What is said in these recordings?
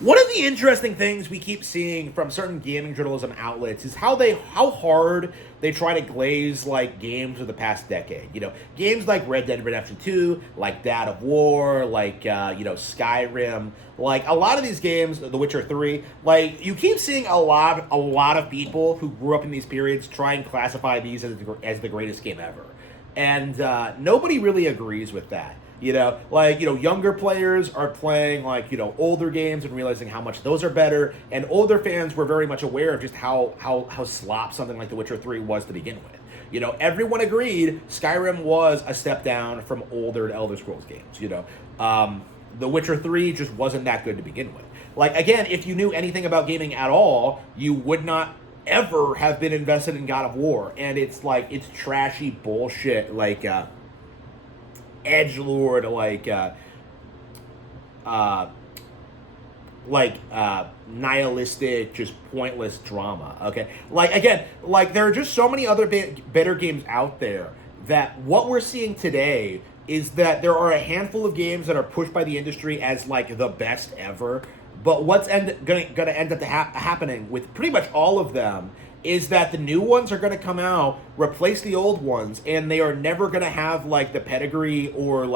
One of the interesting things we keep seeing from certain gaming journalism outlets is how hard they try to glaze like games of the past decade. Games like Red Dead Redemption 2, like Dad of War, like Skyrim, like a lot of these games, The Witcher 3, like you keep seeing a lot of people who grew up in these periods try and classify these as the greatest game ever. And nobody really agrees with that. Younger players are playing older games and realizing how much those are better, and older fans were very much aware of just how slop something like The Witcher 3 was to begin with. Everyone agreed Skyrim was a step down from older Elder Scrolls games. The Witcher 3 just wasn't that good to begin with. Like, again, if you knew anything about gaming at all, you would not ever have been invested in God of War, and it's trashy bullshit edgelord uh nihilistic, just pointless drama. Okay, again, there are just so many other better games out there, that what we're seeing today is that there are a handful of games that are pushed by the industry as the best ever. But what's gonna end up happening with pretty much all of them is that the new ones are going to come out, replace the old ones, and they are never going to have the pedigree or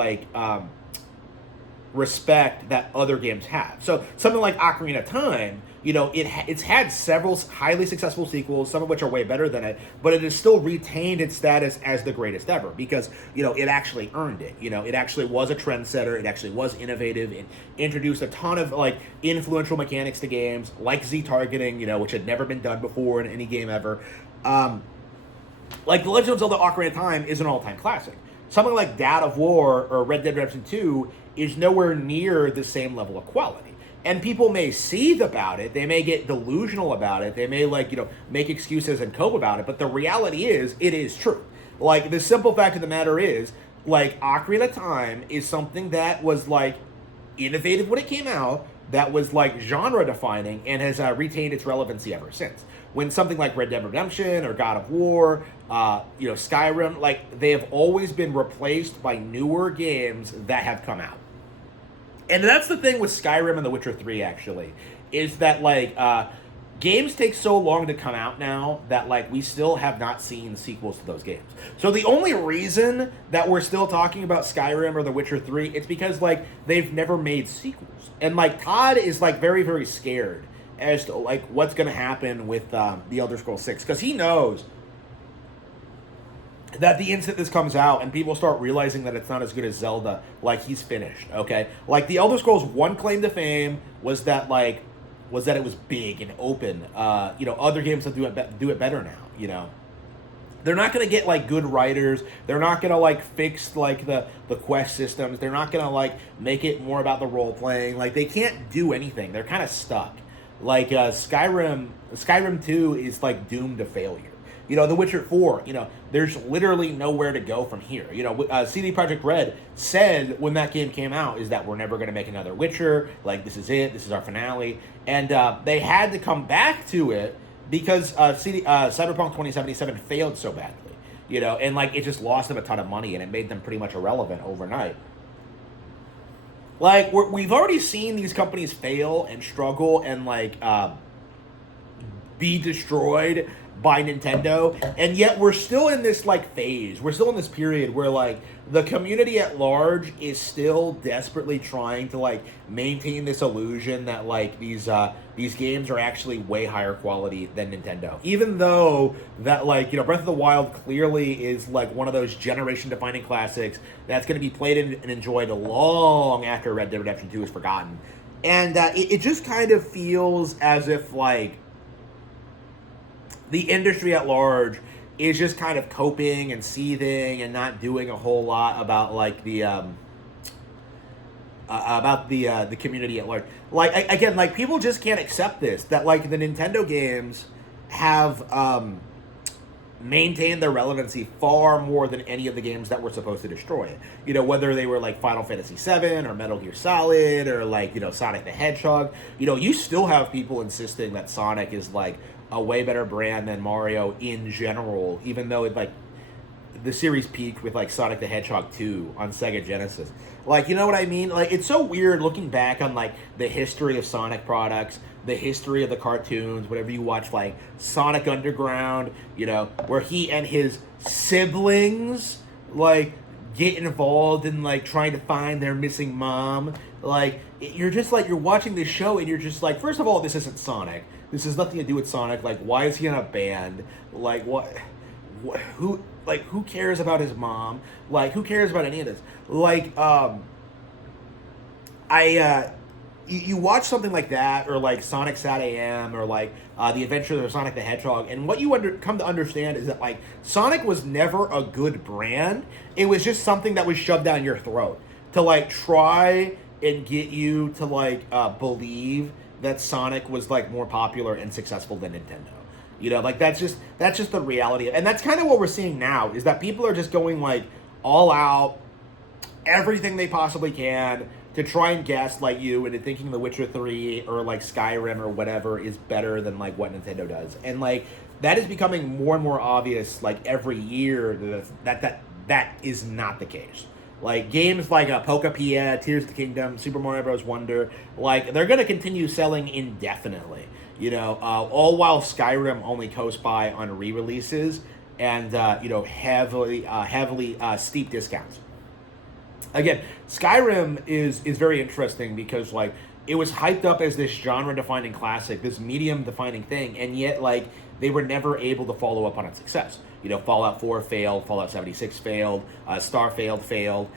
respect that other games have. So something like Ocarina of Time, it's had several highly successful sequels, some of which are way better than it, but it has still retained its status as the greatest ever because, it actually earned it. It actually was a trendsetter. It actually was innovative. It introduced a ton of influential mechanics to games, like Z targeting, which had never been done before in any game ever. The Legend of Zelda Ocarina of Time is an all-time classic. Something like Dad of War or Red Dead Redemption 2 is nowhere near the same level of quality. And people may seethe about it, they may get delusional about it, they may make excuses and cope about it, but the reality is, it is true. The simple fact of the matter is, Ocarina of Time is something that was innovative when it came out, that was genre defining, and has retained its relevancy ever since. When something like Red Dead Redemption or God of War, Skyrim, they have always been replaced by newer games that have come out. And that's the thing with Skyrim and The Witcher 3, actually, is that, games take so long to come out now that, we still have not seen sequels to those games. So the only reason that we're still talking about Skyrim or The Witcher 3, it's because, they've never made sequels. And, Todd is, very, very scared as to, what's going to happen with The Elder Scrolls 6. Because he knows that the instant this comes out and people start realizing that it's not as good as Zelda, he's finished, okay? The Elder Scrolls 1 claim to fame was that it was big and open. Other games that do it better now, They're not going to get, good writers. They're not going to, fix, the quest systems. They're not going to, make it more about the role-playing. They can't do anything. They're kind of stuck. Skyrim 2 is, doomed to failure. The Witcher 4, there's literally nowhere to go from here. CD Projekt Red said when that game came out is that we're never going to make another Witcher. This is it. This is our finale. And they had to come back to it because Cyberpunk 2077 failed so badly. And it just lost them a ton of money, and it made them pretty much irrelevant overnight. We've already seen these companies fail and struggle and be destroyed by Nintendo, and yet we're still in this phase. We're still in this period where the community at large is still desperately trying to maintain this illusion that these games are actually way higher quality than Nintendo. Even though that Breath of the Wild clearly is one of those generation defining classics that's going to be played and enjoyed long after Red Dead Redemption 2 is forgotten. And it just kind of feels as if the industry at large is just kind of coping and seething and not doing a whole lot about the community at large. Again, people just can't accept this, that the Nintendo games have maintained their relevancy far more than any of the games that were supposed to destroy it. Whether they were Final Fantasy VII or Metal Gear Solid or Sonic the Hedgehog. You still have people insisting that Sonic is a way better brand than Mario in general, even though the series peaked with like Sonic the Hedgehog 2 on Sega Genesis. Like, you know what I mean? Like, it's so weird looking back on like the history of Sonic products, the history of the cartoons, whatever you watch, like Sonic Underground, you know, where he and his siblings like get involved in like trying to find their missing mom. Like, you're just like, you're watching this show and you're just like, first of all, this isn't Sonic. This has nothing to do with Sonic. Like, why is he in a band? Like, who cares about his mom? Like, who cares about any of this? Like, you watch something like that, or like Sonic Sat AM, or like The Adventures of Sonic the Hedgehog, and what you come to understand is that like Sonic was never a good brand. It was just something that was shoved down your throat to like try and get you to like believe that Sonic was like more popular and successful than Nintendo. You know, like that's just the reality, and that's kind of what we're seeing now. Is that people are just going like all out, everything they possibly can to try and gaslight you into thinking The Witcher 3 or like Skyrim or whatever is better than like what Nintendo does. And like that is becoming more and more obvious like every year that is not the case. Like games like Pokapia, Tears of the Kingdom, Super Mario Bros. Wonder, like they're going to continue selling indefinitely. You know, all while Skyrim only coasts by on re-releases and you know, heavily steep discounts. Again, Skyrim is very interesting because like it was hyped up as this genre-defining classic, this medium-defining thing, and yet like they were never able to follow up on its success. You know, Fallout 4 failed, Fallout 76 failed, Starfield failed.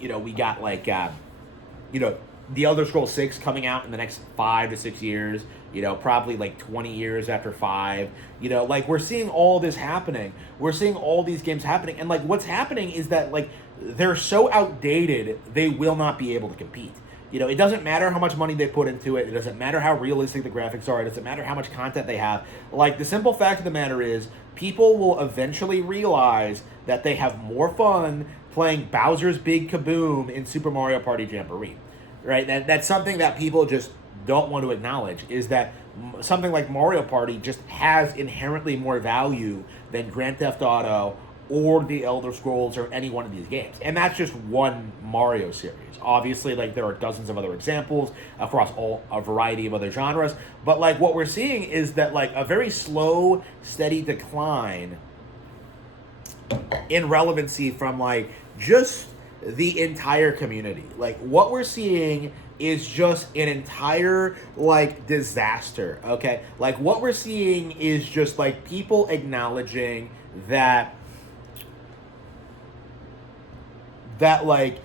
You know, we got like you know, The Elder Scrolls 6 coming out in the next 5 to 6 years. You know, probably like 20 years after 5. You know, like we're seeing all this happening. We're seeing all these games happening, and like what's happening is that like they're so outdated, they will not be able to compete. You know, it doesn't matter how much money they put into it. It doesn't matter how realistic the graphics are. It doesn't matter how much content they have. Like, the simple fact of the matter is, people will eventually realize that they have more fun playing Bowser's Big Kaboom in Super Mario Party Jamboree. Right? That's something that people just don't want to acknowledge, is that something like Mario Party just has inherently more value than Grand Theft Auto or the Elder Scrolls or any one of these games. And that's just one Mario series. Obviously, like, there are dozens of other examples across a variety of other genres, but like what we're seeing is that like a very slow, steady decline in relevancy from like just the entire community. Like, what we're seeing is just an entire like disaster. Okay, like what we're seeing is just like people acknowledging that like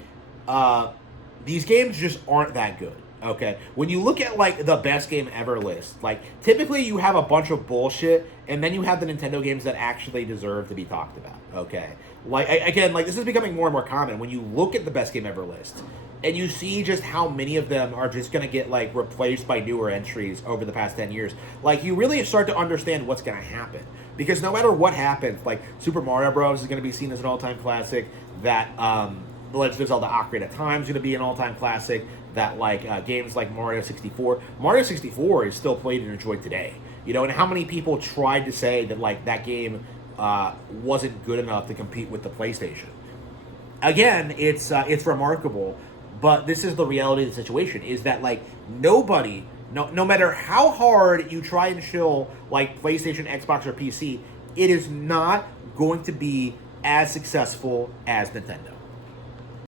these games just aren't that good. Okay, when you look at like the best game ever list, like typically you have a bunch of bullshit, and then you have the Nintendo games that actually deserve to be talked about. Okay, like again, like this is becoming more and more common when you look at the best game ever list, and you see just how many of them are just gonna get like replaced by newer entries over the past 10 years. Like, you really start to understand what's gonna happen, because no matter what happens, like Super Mario Bros. Is gonna be seen as an all-time classic. That The Legend of Zelda: Ocarina of Time is going to be an all-time classic. That like games like Mario 64 is still played and enjoyed today. You know, and how many people tried to say that like that game wasn't good enough to compete with the PlayStation? Again, it's remarkable, but this is the reality of the situation: is that like nobody, no matter how hard you try and shill like PlayStation, Xbox, or PC, it is not going to be as successful as Nintendo.